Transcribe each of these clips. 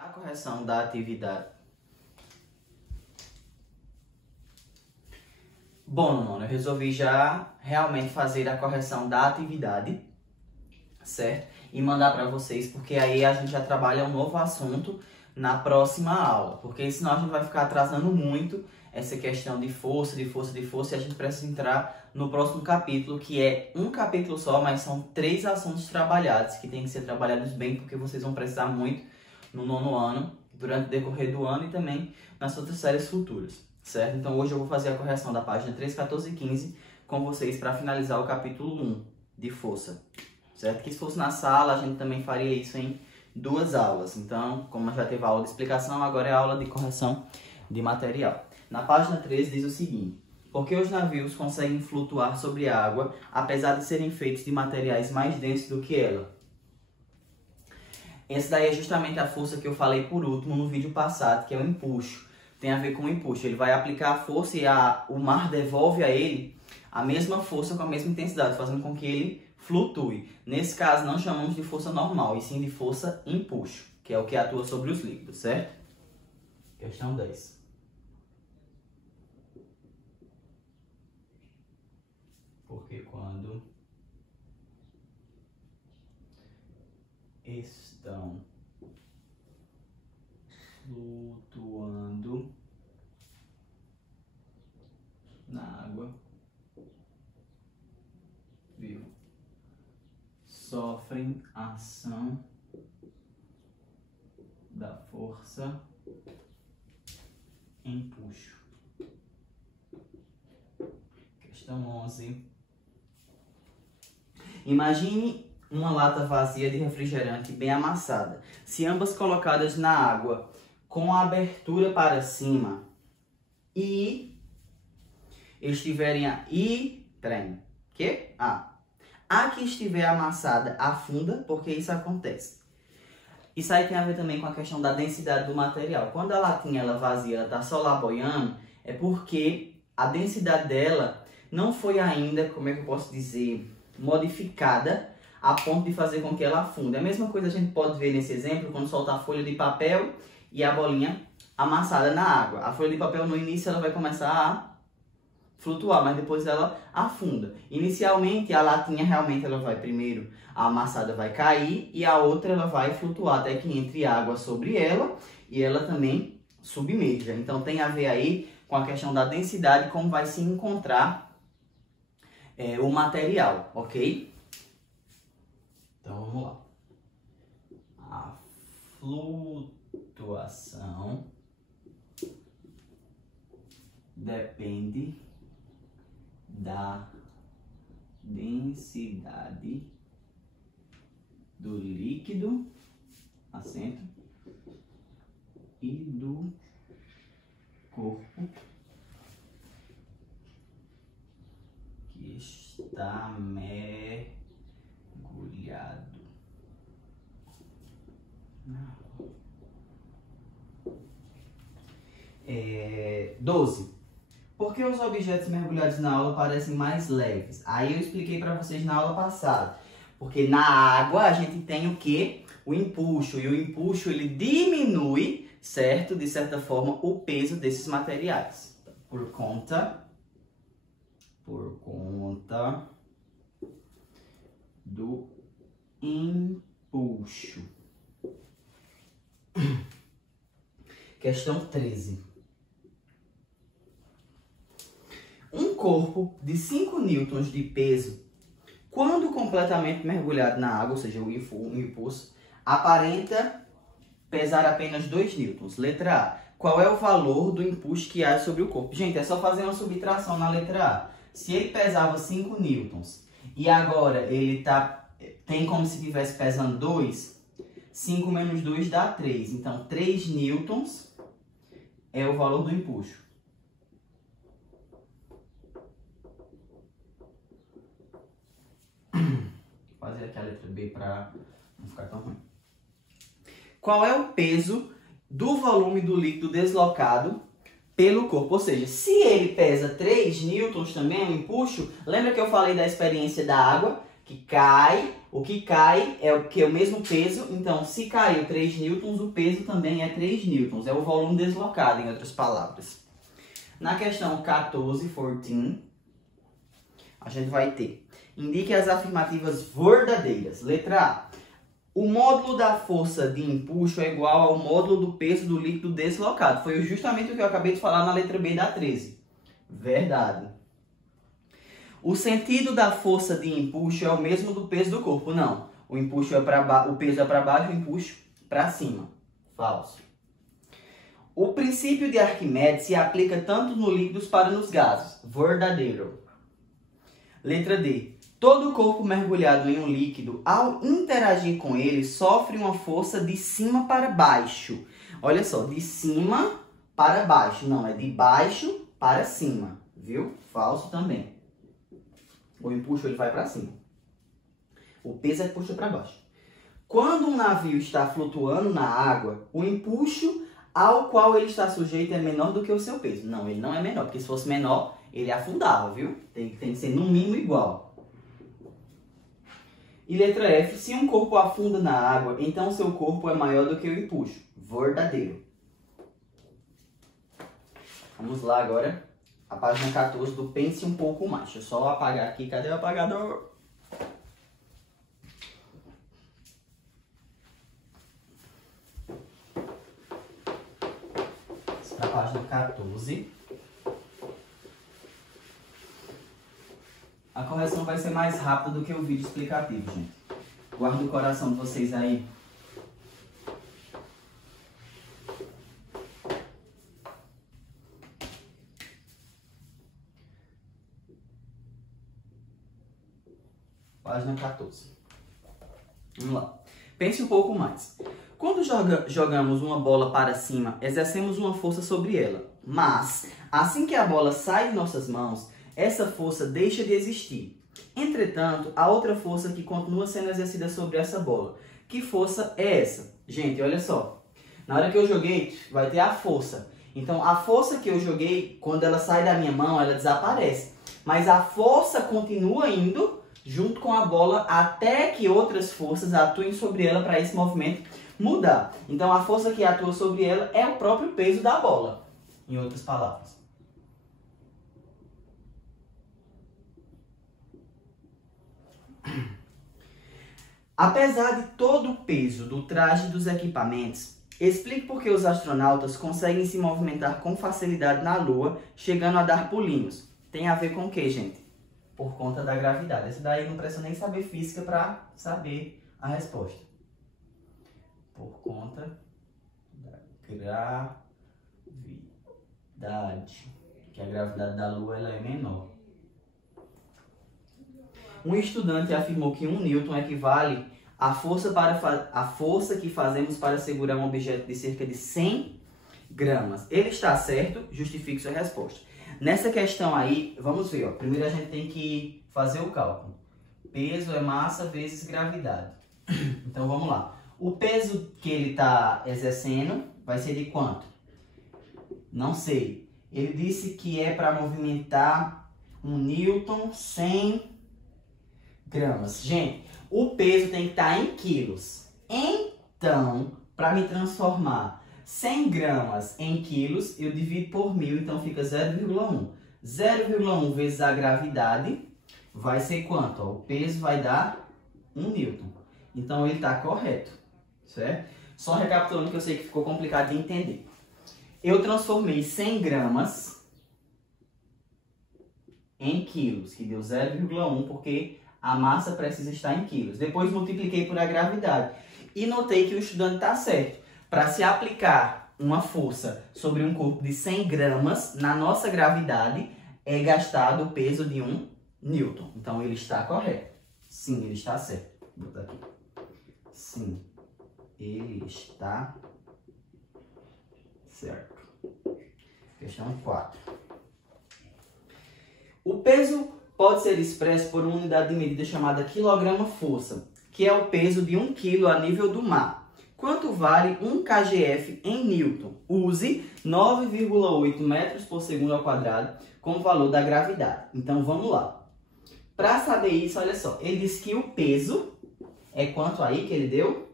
A correção da atividade. Bom, mano, eu resolvi já realmente fazer a correção da atividade, certo? E mandar para vocês, porque aí a gente já trabalha um novo assunto na próxima aula. Porque senão a gente vai ficar atrasando muito essa questão de força, e a gente precisa entrar no próximo capítulo, que é um capítulo só, mas são 3 assuntos trabalhados, que tem que ser trabalhados bem, porque vocês vão precisar muito no 9º ano, durante o decorrer do ano e também nas outras séries futuras, certo? Então hoje eu vou fazer a correção da página 3, 14 e 15 com vocês para finalizar o capítulo 1 de força, certo? Que se fosse na sala, a gente também faria isso em 2 aulas. Então, como já teve a aula de explicação, agora é a aula de correção de material. Na página 13 diz o seguinte: porque os navios conseguem flutuar sobre a água, apesar de serem feitos de materiais mais densos do que ela? Essa daí é justamente a força que eu falei por último no vídeo passado, que é o empuxo. Tem a ver com o empuxo. Ele vai aplicar a força e o mar devolve a ele a mesma força com a mesma intensidade, fazendo com que ele flutue. Nesse caso, não chamamos de força normal, e sim de força empuxo, que é o que atua sobre os líquidos, certo? Questão 10. Porque quando estão flutuando na água, viu? Sofrem ação da força empuxo. Questão 11. Imagine uma lata vazia de refrigerante bem amassada. Se ambas colocadas na água com a abertura para cima e estiverem a que estiver amassada afunda, porque isso acontece. Isso aí tem a ver também com a questão da densidade do material. Quando a latinha ela vazia, ela tá só lá boiando, é porque a densidade dela não foi ainda, como é que eu posso dizer, modificada a ponto de fazer com que ela afunde. A mesma coisa a gente pode ver nesse exemplo quando soltar a folha de papel e a bolinha amassada na água. A folha de papel no início ela vai começar a flutuar, mas depois ela afunda. Inicialmente a latinha realmente ela vai primeiro, a amassada vai cair e a outra ela vai flutuar até que entre água sobre ela e ela também submerja. Então tem a ver aí com a questão da densidade, como vai se encontrar o material, ok? Então vamos lá. A flutuação depende da densidade do líquido, acento, e do corpo que está mergulhado. 12. Por que os objetos mergulhados na aula parecem mais leves? Aí eu expliquei para vocês na aula passada. Porque na água a gente tem o quê? O empuxo. E o empuxo ele diminui, certo? De certa forma, o peso desses materiais. Por conta do empuxo. Questão 13. Um corpo de 5 newtons de peso, quando completamente mergulhado na água, ou seja, o impulso, aparenta pesar apenas 2 newtons. Letra A. Qual é o valor do impulso que há sobre o corpo? Gente, é só fazer uma subtração na letra A. Se ele pesava 5 newtons e agora ele tem como se estivesse pesando 2, 5 menos 2 dá 3. Então, 3 newtons é o valor do impulso. Vou fazer aqui a letra B para não ficar tão ruim. Qual é o peso do volume do líquido deslocado pelo corpo? Ou seja, se ele pesa 3 newtons também, o impulso, lembra que eu falei da experiência da água, O que cai é o mesmo peso, então se caiu 3 newtons, o peso também é 3 newtons. É o volume deslocado, em outras palavras. Na questão 14, a gente vai ter: indique as afirmativas verdadeiras. Letra A. O módulo da força de empuxo é igual ao módulo do peso do líquido deslocado. Foi justamente o que eu acabei de falar na letra B da 13. Verdade. O sentido da força de empuxo é o mesmo do peso do corpo. Não. O peso é para baixo, o empuxo para cima. Falso. O princípio de Arquimedes se aplica tanto nos líquidos para nos gases. Verdadeiro. Letra D. Todo corpo mergulhado em um líquido, ao interagir com ele, sofre uma força de cima para baixo. Olha só, de cima para baixo. Não, é de baixo para cima. Viu? Falso também. O empuxo ele vai para cima. O peso é que puxa para baixo. Quando um navio está flutuando na água, o empuxo ao qual ele está sujeito é menor do que o seu peso. Não, ele não é menor, porque se fosse menor, ele afundava, viu? Tem que ser no mínimo igual. E letra F, se um corpo afunda na água, então seu corpo é maior do que o empuxo. Verdadeiro. Vamos lá agora, a página 14 do Pense um Pouco Mais. Deixa eu só apagar aqui. Cadê o apagador? Essa é a página 14. A correção vai ser mais rápida do que o vídeo explicativo, gente. Guarda o coração de vocês aí. Página 14. Vamos lá. Pense um pouco mais. Quando jogamos uma bola para cima, exercemos uma força sobre ela. Mas, assim que a bola sai de nossas mãos, essa força deixa de existir. Entretanto, há outra força que continua sendo exercida sobre essa bola. Que força é essa? Gente, olha só. Na hora que eu joguei, vai ter a força. Então, a força que eu joguei, quando ela sai da minha mão, ela desaparece. Mas a força continua indo junto com a bola até que outras forças atuem sobre ela para esse movimento mudar. Então, a força que atua sobre ela é o próprio peso da bola, em outras palavras. Apesar de todo o peso do traje e dos equipamentos, explique por que os astronautas conseguem se movimentar com facilidade na Lua, chegando a dar pulinhos. Tem a ver com o que, gente? Por conta da gravidade. Esse daí não precisa nem saber física para saber a resposta. Por conta da gravidade. Que a gravidade da Lua ela é menor. Um estudante afirmou que 1 newton equivale à força que fazemos para segurar um objeto de cerca de 100 gramas. Ele está certo? Justifique sua resposta. Nessa questão aí, vamos ver. Ó. Primeiro a gente tem que fazer o cálculo. Peso é massa vezes gravidade. Então vamos lá. O peso que ele está exercendo vai ser de quanto? Não sei. Ele disse que é para movimentar 1 newton 100 gramas. Gente, o peso tem que estar em quilos. Então, para me transformar 100 gramas em quilos, eu divido por 1000, então fica 0,1. 0,1 vezes a gravidade vai ser quanto? Ó, o peso vai dar 1 newton. Então, ele está correto, certo? Só recapitulando que eu sei que ficou complicado de entender. Eu transformei 100 gramas em quilos, que deu 0,1, porque a massa precisa estar em quilos. Depois multipliquei por a gravidade. E notei que o estudante está certo. Para se aplicar uma força sobre um corpo de 100 gramas, na nossa gravidade, é gastado o peso de 1 newton. Então, ele está correto. Sim, ele está certo. Vou botar aqui. Sim, ele está certo. Questão 4. O peso pode ser expresso por uma unidade de medida chamada quilograma-força, que é o peso de 1 kg a nível do mar. Quanto vale 1 kgf em Newton? Use 9,8 metros por segundo ao quadrado como valor da gravidade. Então, vamos lá. Para saber isso, olha só, ele disse que o peso é quanto aí que ele deu?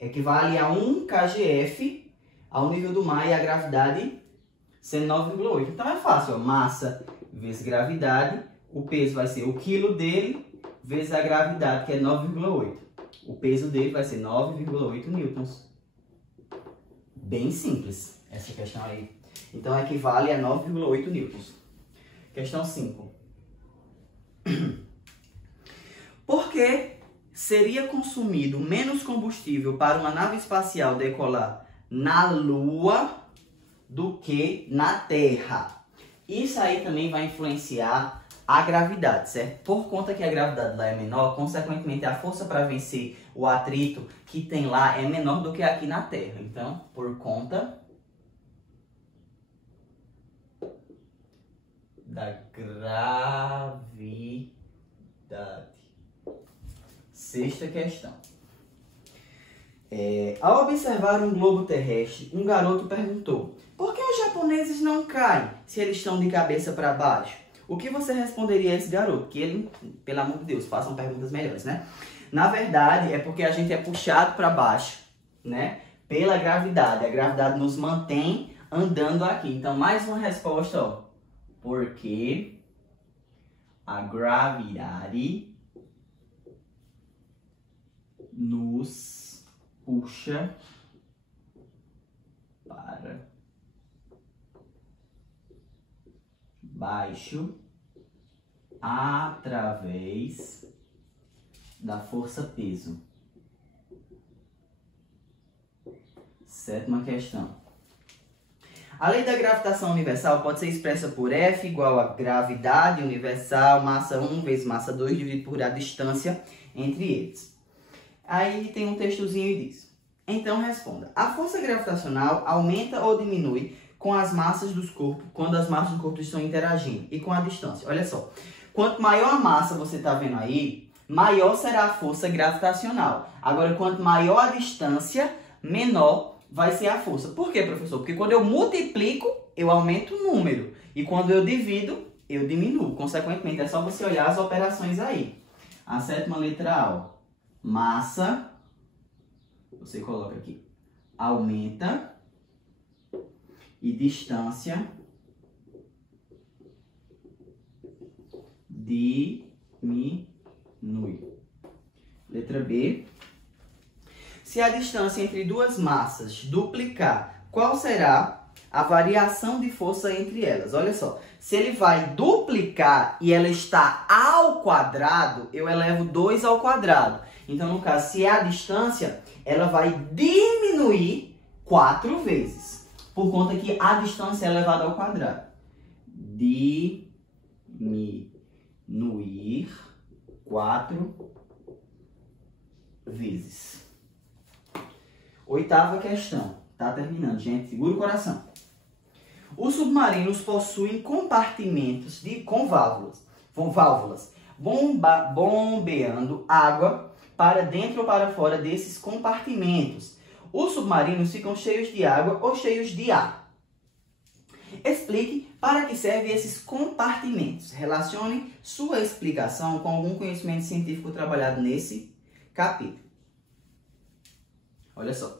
Equivale a 1 kgf ao nível do mar e a gravidade sendo 9,8. Então é fácil, ó, massa vezes gravidade, o peso vai ser o quilo dele vezes a gravidade, que é 9,8. O peso dele vai ser 9,8 newtons. Bem simples essa questão aí. Então equivale a 9,8 newtons. Questão 5. Por que seria consumido menos combustível para uma nave espacial decolar na Lua do que na Terra? Isso aí também vai influenciar a gravidade, certo? Por conta que a gravidade lá é menor, consequentemente a força para vencer o atrito que tem lá é menor do que aqui na Terra. Então, por conta da gravidade. Sexta questão. Ao observar um globo terrestre, um garoto perguntou: por que os japoneses não caem se eles estão de cabeça para baixo? O que você responderia a esse garoto? Que ele, pelo amor de Deus, façam perguntas melhores, né? Na verdade, é porque a gente é puxado para baixo, né? Pela gravidade. A gravidade nos mantém andando aqui. Então, mais uma resposta, ó. Porque a gravidade nos puxa para baixo através da força-peso. Sétima questão. A lei da gravitação universal pode ser expressa por F igual a gravidade universal, massa 1 vezes massa 2, dividido por a distância entre eles. Aí tem um textozinho e diz: então responda. A força gravitacional aumenta ou diminui com as massas dos corpos, quando as massas do corpo estão interagindo, e com a distância. Olha só, quanto maior a massa você está vendo aí, maior será a força gravitacional. Agora, quanto maior a distância, menor vai ser a força. Por quê, professor? Porque quando eu multiplico, eu aumento o número. E quando eu divido, eu diminuo. Consequentemente, é só você olhar as operações aí. A sétima letra A, ó. Massa, você coloca aqui, aumenta, e distância diminui. Letra B. Se a distância entre duas massas duplicar, qual será a variação de força entre elas? Olha só, se ele vai duplicar e ela está ao quadrado, eu elevo 2 ao quadrado. Então, no caso, se é a distância, ela vai diminuir 4 vezes. Por conta que a distância é elevada ao quadrado. Diminuir 4 vezes. Oitava questão. Tá terminando, gente. Segura o coração. Os submarinos possuem compartimentos com válvulas, bombeando água para dentro ou para fora desses compartimentos. Os submarinos ficam cheios de água ou cheios de ar. Explique para que servem esses compartimentos. Relacione sua explicação com algum conhecimento científico trabalhado nesse capítulo. Olha só.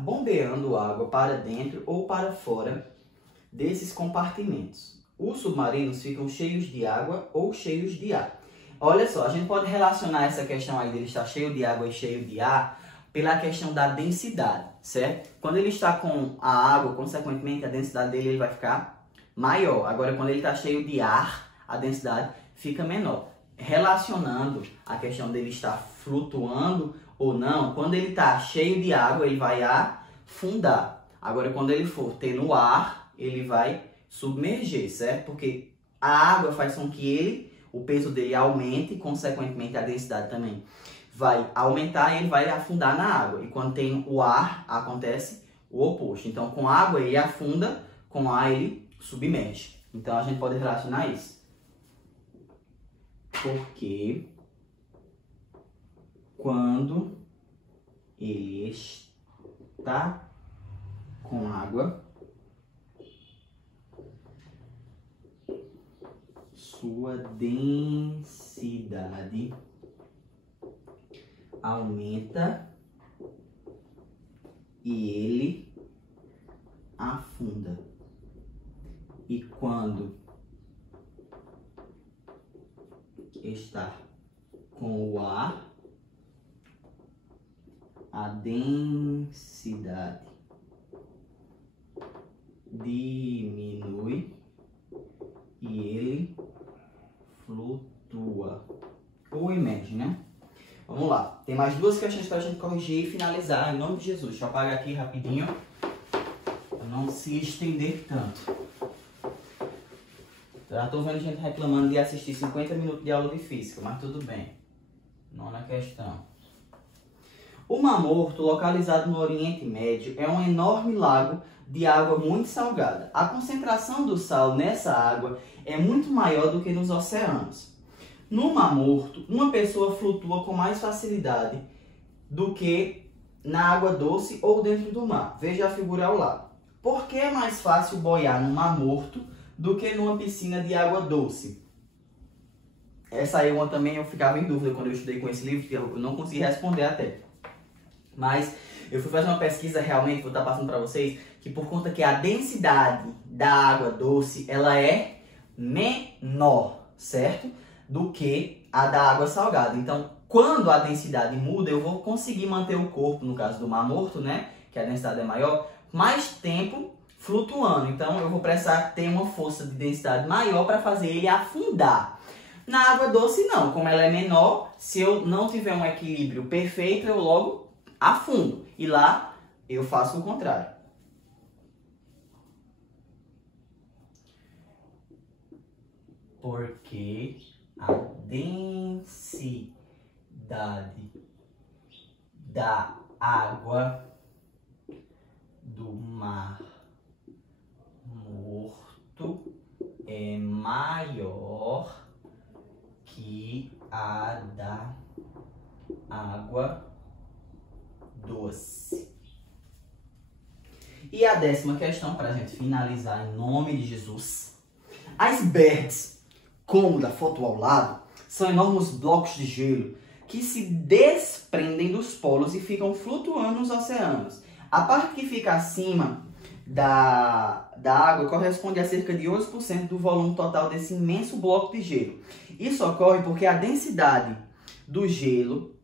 Bombeando água para dentro ou para fora desses compartimentos. Os submarinos ficam cheios de água ou cheios de ar. Olha só, a gente pode relacionar essa questão aí dele estar cheio de água e cheio de ar pela questão da densidade, certo? Quando ele está com a água, consequentemente, a densidade dele ele vai ficar maior. Agora, quando ele está cheio de ar, a densidade fica menor. Relacionando a questão dele estar flutuando ou não, quando ele está cheio de água, ele vai afundar. Agora, quando ele for ter no ar, ele vai submerger, certo? Porque a água faz com que o peso dele aumente e, consequentemente, a densidade também vai aumentar e ele vai afundar na água. E quando tem o ar, acontece o oposto. Então, com água ele afunda, com ar ele submerge. Então, a gente pode relacionar isso. Porque quando ele está com água, sua densidade aumenta e ele afunda. E quando está com o ar, a densidade diminui e ele flutua. Ou emerge, né? Vamos lá. Tem mais duas questões para a gente corrigir e finalizar. Em nome de Jesus. Deixa eu apagar aqui rapidinho, para não se estender tanto. Já estou vendo gente reclamando de assistir 50 minutos de aula de física, mas tudo bem. Nona questão. O Mar Morto, localizado no Oriente Médio, é um enorme lago de água muito salgada. A concentração do sal nessa água é muito maior do que nos oceanos. No Mar Morto, uma pessoa flutua com mais facilidade do que na água doce ou dentro do mar. Veja a figura ao lado. Por que é mais fácil boiar no Mar Morto do que numa piscina de água doce? Essa aí também eu ficava em dúvida quando eu estudei com esse livro, que eu não consegui responder até. Mas eu fui fazer uma pesquisa realmente, vou estar passando para vocês, que por conta que a densidade da água doce, ela é menor, certo? Do que a da água salgada. Então, quando a densidade muda, eu vou conseguir manter o corpo, no caso do Mar Morto, né? Que a densidade é maior, mais tempo flutuando. Então, eu vou precisar ter uma força de densidade maior para fazer ele afundar. Na água doce, não. Como ela é menor, se eu não tiver um equilíbrio perfeito, eu logo afundo. E lá, eu faço o contrário. Porque a densidade da água do Mar Morto é maior que a da água doce. E a 10ª questão, para a gente finalizar em nome de Jesus. Icebergs, como da foto ao lado, são enormes blocos de gelo que se desprendem dos polos e ficam flutuando nos oceanos. A parte que fica acima da água corresponde a cerca de 11% do volume total desse imenso bloco de gelo. Isso ocorre porque a densidade do gelo,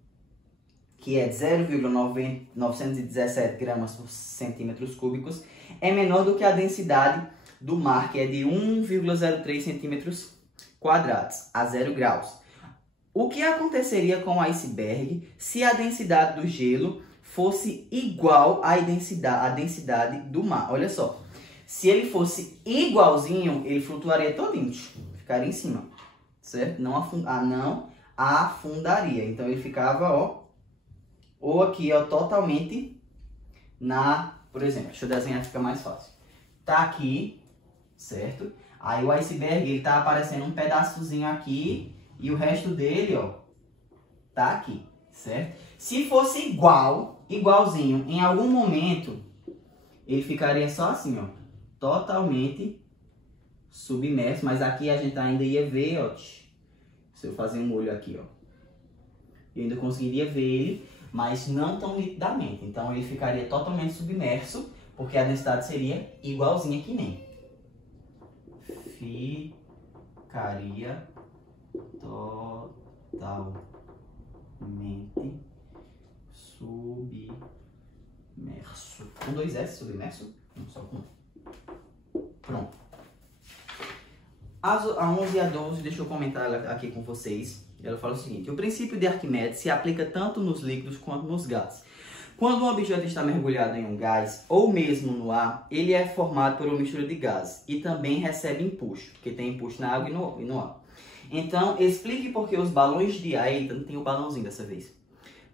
que é de 0,917 gramas por centímetros cúbicos, é menor do que a densidade do mar, que é de 1,03 centímetros quadrados, a 0 graus. O que aconteceria com o iceberg se a densidade do gelo fosse igual à densidade do mar? Olha só, se ele fosse igualzinho, ele flutuaria todinho, ficaria em cima, certo? Não afundaria. Então ele ficava, ó, ou aqui, ó, totalmente por exemplo, deixa eu desenhar, fica mais fácil. Tá aqui, certo? Aí o iceberg, ele tá aparecendo um pedaçozinho aqui e o resto dele, ó, tá aqui, certo? Se fosse igualzinho, em algum momento, ele ficaria só assim, ó, totalmente submerso, mas aqui a gente ainda ia ver, ó, se eu fazer um olho aqui, ó, eu ainda conseguiria ver ele, mas não tão nitidamente. Então ele ficaria totalmente submerso, porque a densidade seria igualzinha que nem. Ficaria totalmente submerso. Com 2 S, submerso? Não, só com 1. Pronto. A 11 e a 12, deixa eu comentar aqui com vocês. Ela fala o seguinte: o princípio de Arquimedes se aplica tanto nos líquidos quanto nos gases. Quando um objeto está mergulhado em um gás, ou mesmo no ar, ele é formado por uma mistura de gases e também recebe impulso, porque tem impulso na água e no ar. Então, explique por que os balões de ar, eita, não tem o balãozinho dessa vez,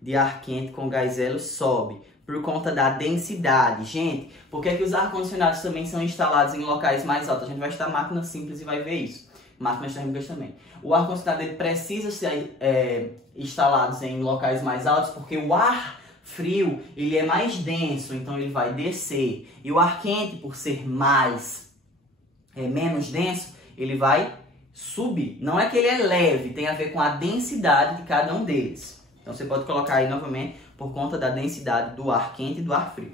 de ar quente com gás hélio sobe, por conta da densidade. Gente, por que os ar-condicionados também são instalados em locais mais altos? A gente vai estudar máquinas simples e vai ver isso. Máquinas térmicas também. O ar-condicionado ele precisa ser instalado em locais mais altos porque o ar frio ele é mais denso, então ele vai descer. E o ar quente, por ser menos denso, ele vai subir. Não é que ele é leve, tem a ver com a densidade de cada um deles. Então você pode colocar aí novamente por conta da densidade do ar quente e do ar frio.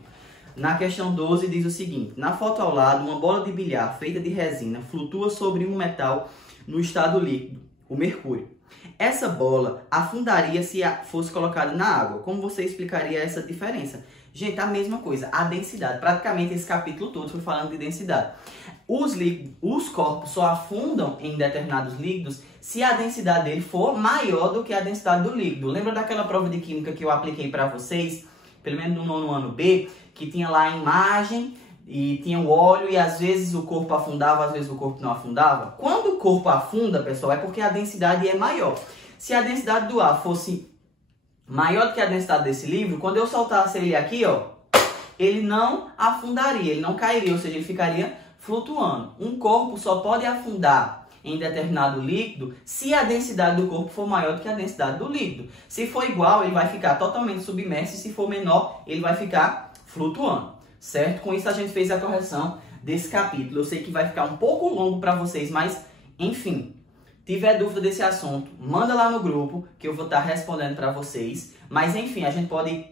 Na questão 12 diz o seguinte: na foto ao lado, uma bola de bilhar feita de resina flutua sobre um metal no estado líquido, o mercúrio. Essa bola afundaria se fosse colocada na água. Como você explicaria essa diferença? Gente, a mesma coisa, a densidade. Praticamente esse capítulo todo foi falando de densidade. Os corpos só afundam em determinados líquidos se a densidade dele for maior do que a densidade do líquido. Lembra daquela prova de química que eu apliquei para vocês, pelo menos no nono ano B, que tinha lá a imagem e tinha o óleo e às vezes o corpo afundava, às vezes o corpo não afundava? Quando o corpo afunda, pessoal, é porque a densidade é maior. Se a densidade do ar fosse maior do que a densidade desse livro, quando eu soltasse ele aqui, ó, ele não afundaria, ele não cairia, ou seja, ele ficaria flutuando. Um corpo só pode afundar em determinado líquido se a densidade do corpo for maior do que a densidade do líquido. Se for igual, ele vai ficar totalmente submerso, e se for menor, ele vai ficar flutuando, certo? Com isso a gente fez a correção desse capítulo. Eu sei que vai ficar um pouco longo para vocês, mas enfim, tiver dúvida desse assunto, manda lá no grupo que eu vou estar respondendo para vocês. Mas enfim, a gente pode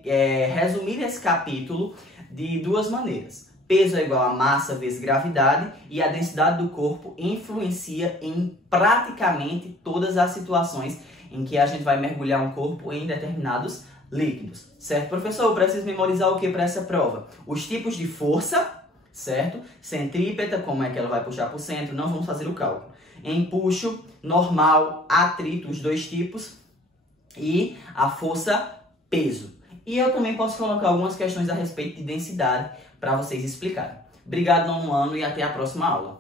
resumir esse capítulo de duas maneiras. Peso é igual a massa vezes gravidade e a densidade do corpo influencia em praticamente todas as situações em que a gente vai mergulhar um corpo em determinados líquidos. Certo, professor? Eu preciso memorizar o que para essa prova? Os tipos de força, certo? Centrípeta, como é que ela vai puxar para o centro, não vamos fazer o cálculo. Empuxo, normal, atrito, os dois tipos, e a força peso. E eu também posso colocar algumas questões a respeito de densidade para vocês explicarem. Obrigado, nono ano, e até a próxima aula.